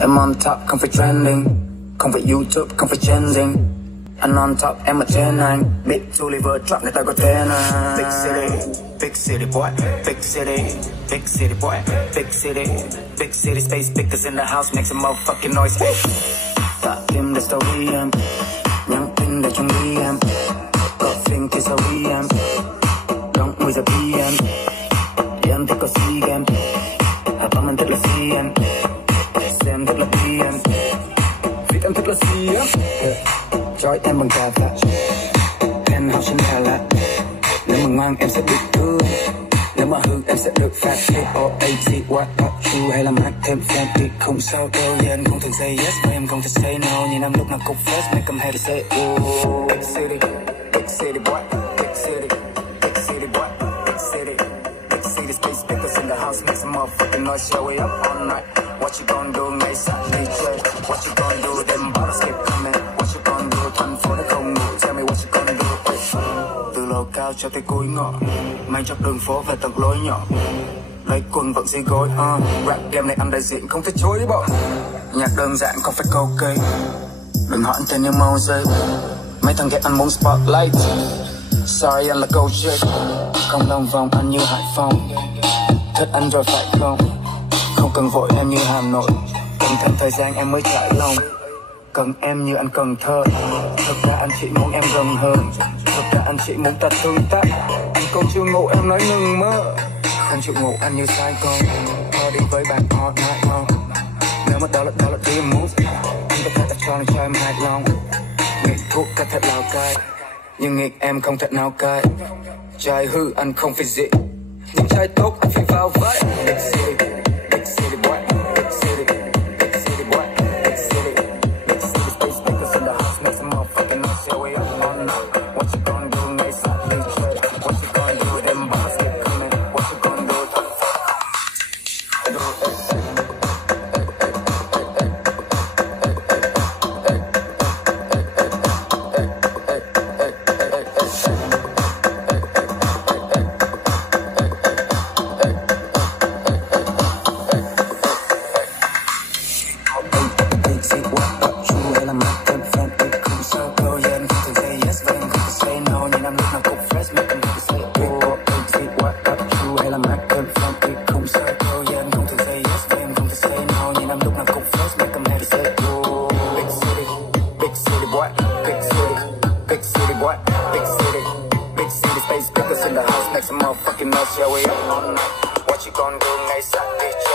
Em on top không phải trending, không phải YouTube, không phải changing. Anh on top em ở trên anh. Big to liver drop người ta có tên anh. Big city boy, big city, big city boy, big city space speakers in the house make some motherfucking noise. Tạ tim để story em, nhắn tin để trong đi em. Có phim thì sao đi em, đóng 10 giờ PM. Thì em thích có si game, hạt bóng anh thích là si em. Xem thích là đi em, vì em thích là si em. Trói em bằng cà phê, em học sinh Đà Lạt. Nếu mà ngoan em sẽ được thương, nếu mà hư em sẽ được phạt. K-O-A-T, what up you, hay là hát thêm fan thì không sao đâu. Yeah, anh không thể say yes, mà em không thể say no. Nhìn em lúc nào cũng fresh, make em hay to say oh. Big city boy, big city, big city boy, big city space speakers in the house, make some motherfucking noise. Show it up all night, what you gonna do, ngày sáng đi chơi. What you gonna do, them bottles keep coming. What you gonna do, thành phố nó không ngủ. Tell me what you gonna do. Từ lầu cao cho tới cuối ngõ, mang chọc đường phố về tận lối nhỏ. Lấy quần vẫn di gối, rap game này anh đại diện không thể chối bỏ. Nhạc đơn giản không phải câu cây, đừng hỏi anh tên như màu dây. Mấy thằng ghét anh muốn spotlight, sorry anh là câu chơi. Không lòng vòng anh như Hải Phòng, thích anh rồi phải không? Không cần vội em như Hà Nội, cần thêm thời gian em mới trải lòng. Cần em như anh Cần Thơ, thật ra anh chỉ muốn em gần hơn. Thật ra anh chỉ muốn ta tương tác, anh còn chưa ngủ em nói đừng mơ. Không chịu ngủ anh như sai con, thôi đi với bạn all night long. Nếu mà đó là dream move, anh có thể đặt cho anh cho em hài lòng. Nghiện thuốc có thể Lào Cai, nhưng nghiện em không thể nào cai. Trai hư anh không phải dị, nhưng trai tốt anh phải vào vai. Big city boy, big city, big city boy, big city space speakers in the house, make some motherfucking noise. Show it up all night, what you gonna do, ngày sáng đi chơi. What you gonna do, them bottles keep coming. What you gonna do, big city space speakers in the house, make some motherfucking noise. Yeah, we up all night. What you gonna do, ngày sáng đi chơi.